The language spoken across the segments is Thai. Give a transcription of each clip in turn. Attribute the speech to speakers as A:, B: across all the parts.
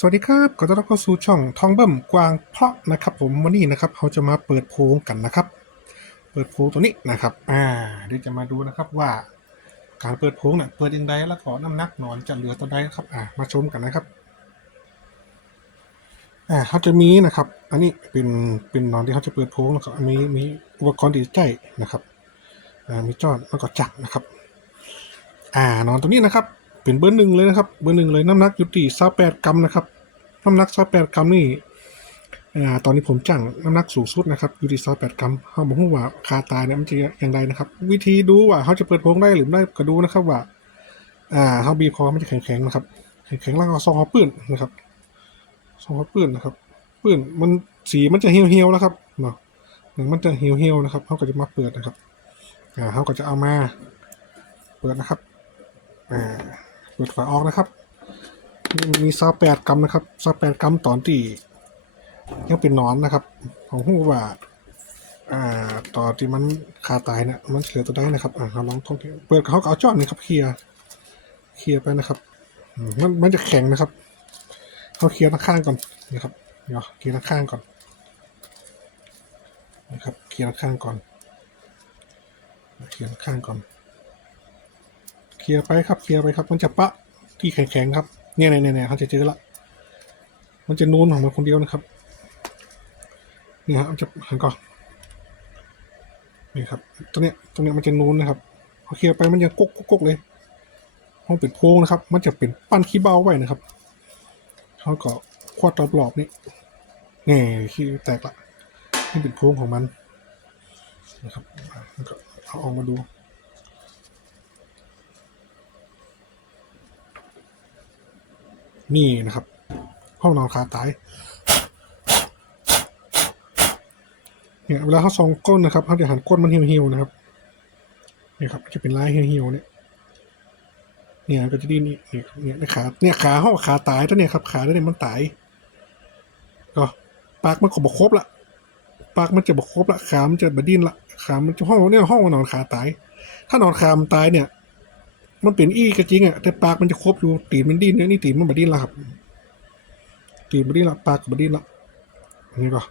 A: สวัสดีครับ ขอต้อนรับเข้าสู่ช่องทองเบิ่มกวางเพาะนะครับ ผมวันนี้นะครับเราจะมาเปิดโพงกันนะครับ เปิดโพงตัวนี้นะครับ อ่า เดี๋ยวจะมาดูนะครับว่า การเปิดโพงเนี่ยเปิดยังไงแล้วก็น้ำหนักหนอนจะเหลือตัวใดครับ อ่า มาชมกันนะครับ อ่าเขาจะมีนะครับ อันนี้เป็นเป็นหนอนที่เขาจะเปิดโพงนะครับมีมีอุปกรณ์ดีใจนะครับ อ่ามีจอนแล้วก็จักรนะครับ อ่านอนตัวนี้นะครับ เป็นเบอร์หนึ่งเลยนะครับ เบอร์หนึ่งเลยน้ำหนักอยู่ที่ซาแปดกรัมนะครับ น้ำหนักซาแปดกรัมนี่ตอนนี้ผมจั่งน้ำหนักสูงสุดนะครับอยู่ที่ซาแปดกรัมเขาบอกว่าคาตายเนี่ยมันจะอย่างไรนะครับ วิธีดูว่าเขาจะเปิดโพงได้หรือไม่ได้ก็ดูนะครับว่าเขาบีบคอมันจะแข็งๆนะครับ แข็งๆแล้วก็ซองเขาปื้นนะครับซองเขาปื้นนะครับปื้นมันสีมันจะเหี่ยวๆแล้วครับเนาะหนึ่งมันจะเหี่ยวๆนะครับเขาก็จะมาเปิดนะครับเขาก็จะเอามา เปิดนะครับอ่า เปิดฝาออกนะครับมีซาแปดกรัมนะครับซาแปดกรัมตอนที่ยังเป็นนอนนะครับ ของหูว่าอ่าตอนที่มันคาตายเนี่ยมันเหลือตัวได้นะครับอ่าเราลองทองเที่ยวเปิดเขาเอาจอนนี่ครับเคลียร์เคลียร์ไปนะครับมันมันจะแข็งนะครับเขาเคลียร์ข้างก่อนนะครับเดี๋ยวเคลียร์ข้างก่อนนะครับเคลียร์นข้างก่อนเคลียร์ข้างก่อน ลียร์ไปครับเคลียร์ไปครับ มันจะปะที่แข็งๆครับ เนี่ยเนี่ยเนี่ยเขาจะเจอละ มันจะนูนของมันคนเดียวนะครับ นี่ครับมันจะหันก่อน นี่ครับตัวเนี้ยตัวเนี้ยมันจะนูนนะครับพอเคลียร์ไปมันยังกกกกเลย ห้องเป็นโพงนะครับ มันจะเป็นปั้นขี้เบ้าไว้นะครับเขาก็ควาดรอบๆนี่นี่ขี้แตกละนี่เป็นโพงของมันนะครับแล้วก็เอาออกมาดู นี่นะครับ ห้องนอนคาตายเนี่ยเวลาเขาซองก้นนะครับเขาจะหันก้นมันเหี่ยวๆนะครับเนี่ยครับจะเป็นลายเหี่ยวๆเนี่ยเนี่ยก็จะดิ้นนี่เนี่ยเนี่ยขาเนี่ยขาห้องขาตายตัวเนี่ยครับขาเนี่ยมันตายก็ปากมันก็บกครบละปากมันจะบกครบละขามันจะบดิ้นละขามันจะห้องเนี่ยห้องนอนขาตาย ถ้านอนขามันตายเนี่ย มันเป็นอี้ก็จริงอะแต่ปากมันจะครบอยู่ตีนมันดิ้นเนี่ยนี่ตีนมันบดิ้นละครับตีนบดิ้นละปากบดิ้นละนนี้ก็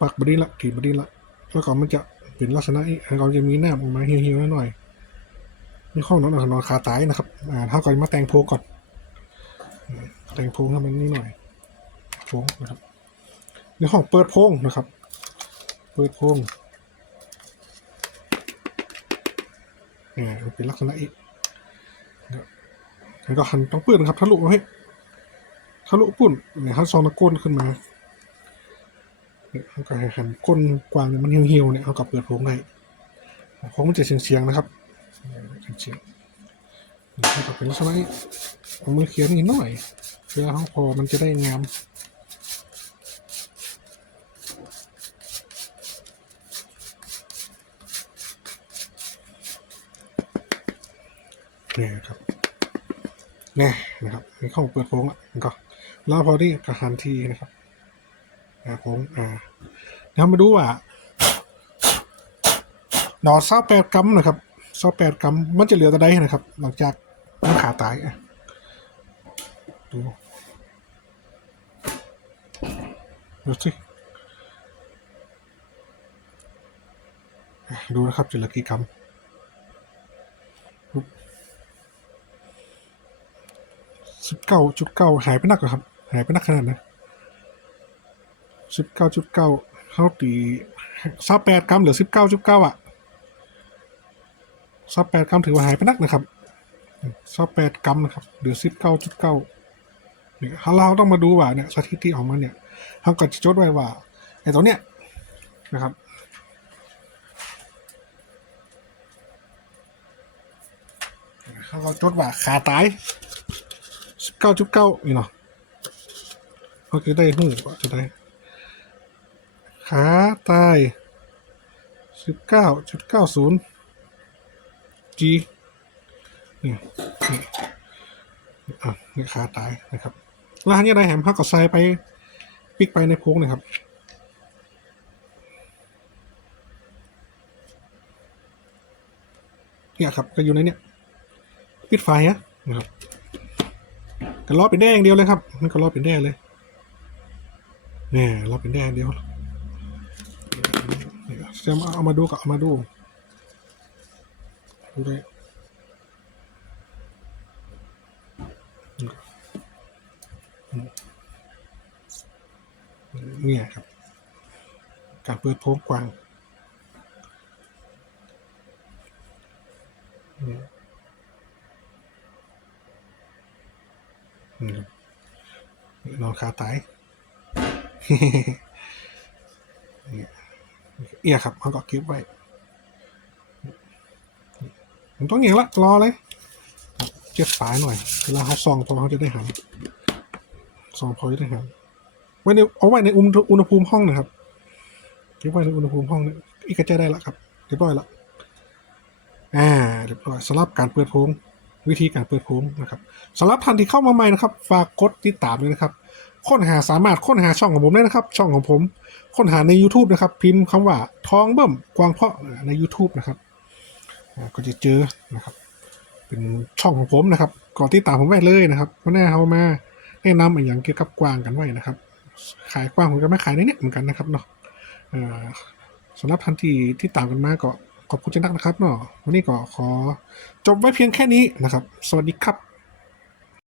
A: ปากบดิ้นละตีนบดิ้นละแล้วก็มันจะเป็นลักษณะนี้แล้วก็จะมีหน้าออกมาเหี่ยวๆหน่อยนี่ห้องนอนนอนคาตายนะครับ อ่าถ้าก่อนมาแต่งโพก่อน แต่งโพให้มันนี่หน่อยโพนะครับในห้องเปิดโพงนะครับ เปิดโพง เนี่ยมันเป็นลักษณะเอกแล้วก็หันต้องปืนครับทะลุมาให้ทะลุปุ่นเนี่ยเขาซองตะก้นขึ้นมาเนี่ยเขาก็ห้หันก้นกวางเนี่ยมันเหี่ยวๆเนี่ยเขาก็เปิดโพงได้โพงมันจะเฉียงๆนะครับเฉียงๆนี่เขาก็เป็นลักษณะเอามือเขียนนิดหน่อยเพื่อเขาพอมันจะได้งาม นี่ครับแน่นะครับมีข้องเปิดโพงอะก็แล้วพอที่กระหันทีนะครับอ่าโพงอ่าเดี๋ยวมาดูว่าหนอนซาแปดกัมนะครับซาแปดกัมมันจะเหลือตัวใดนะครับ หลังจากมันขาตายอะดูดูสิดูนะครับจะเหลือกี่กัม สิบเก้าจุดเก้าหายไปนักเหรอครับ หายไปนักขนาดนะสิบเก้าจุดเก้าเขาตีซาแปดกรัมเหลือสิบเก้าจุดเก้าอะซาแปดกรัมถือว่าหายไปนักนะครับซาแปดกรัมนะครับเหลือสิบเก้าจุดเก้าเนี่ยเราต้องมาดูว่าเนี่ยสถิติออกมาเนี่ยเขาก็จะจดไว้ว่าไอ้ตัวเนี้ยนะครับเขาก็จดว่าขาตาย เก้าจุดเก้านี่เนาะเขาคือได้หูก็จะได้ ขาตายสิบเก้าจุดเก้าศูนย์ G นี่นี่อะนี่ขาตายนะครับแล้วอันนี้ได้แหมพักก็ใส่ไปปิกไปในโพงนะครับเนี่ยครับก็อยู่ในเนี้ยปิดไฟนะครับ ก็ล้อเป็นแดงเดียวเลยครับมันก็ล้อเป็นแดงเลยเนี่ยล้อเป็นแดงเดียวจะมาเอามาดูก็เอามาดูดูได้เนี่ยครับ การเปิดโพงกว้างเนี่ย นอนขาตายเนี่ยเอียครับเขาก็เก็บไว้ผมต้องอย่างละรอเลยเจ็บสายหน่อยเวลาเขาซองพอเขาจะได้หันซองพอจะได้หันไว้ในเอาไว้ในอุณอุณหภูมิห้องนะครับเก็บไว้ในอุณหภูมิห้องนี้อีกกระจายได้ล้วครับเรียบร้อยล้วอ่าเรียบร้อยสำหรับการเปิดโพง วิธีการเปิดโพงนะครับสำหรับท่านที่เข้ามาใหม่นะครับ ฝากกดติดตามด้วยนะครับ ค้นหาสามารถค้นหาช่องของผมได้นะครับ ช่องของผม ค้นหาใน YouTube นะครับ พิมพ์คำว่าทองเบิ่มกวางเพาะใน YouTube นะครับก็จะเจอนะครับ เป็นช่องของผมนะครับก่อนที่ตามผมไว้เลยนะครับเพราะแน่เขามาแนะนำอย่างเกี่ยวกับกวางกันไว้นะครับ ขายกวางผมก็ไม่ขายในเนี้ยเหมือนกันนะครับเนาะสำหรับทันทีที่ตามกันมาก็ ขอบคุณจังนักนะครับเนาะวันนี้ก็ขอจบไว้เพียงแค่นี้นะครับ สวัสดีครับ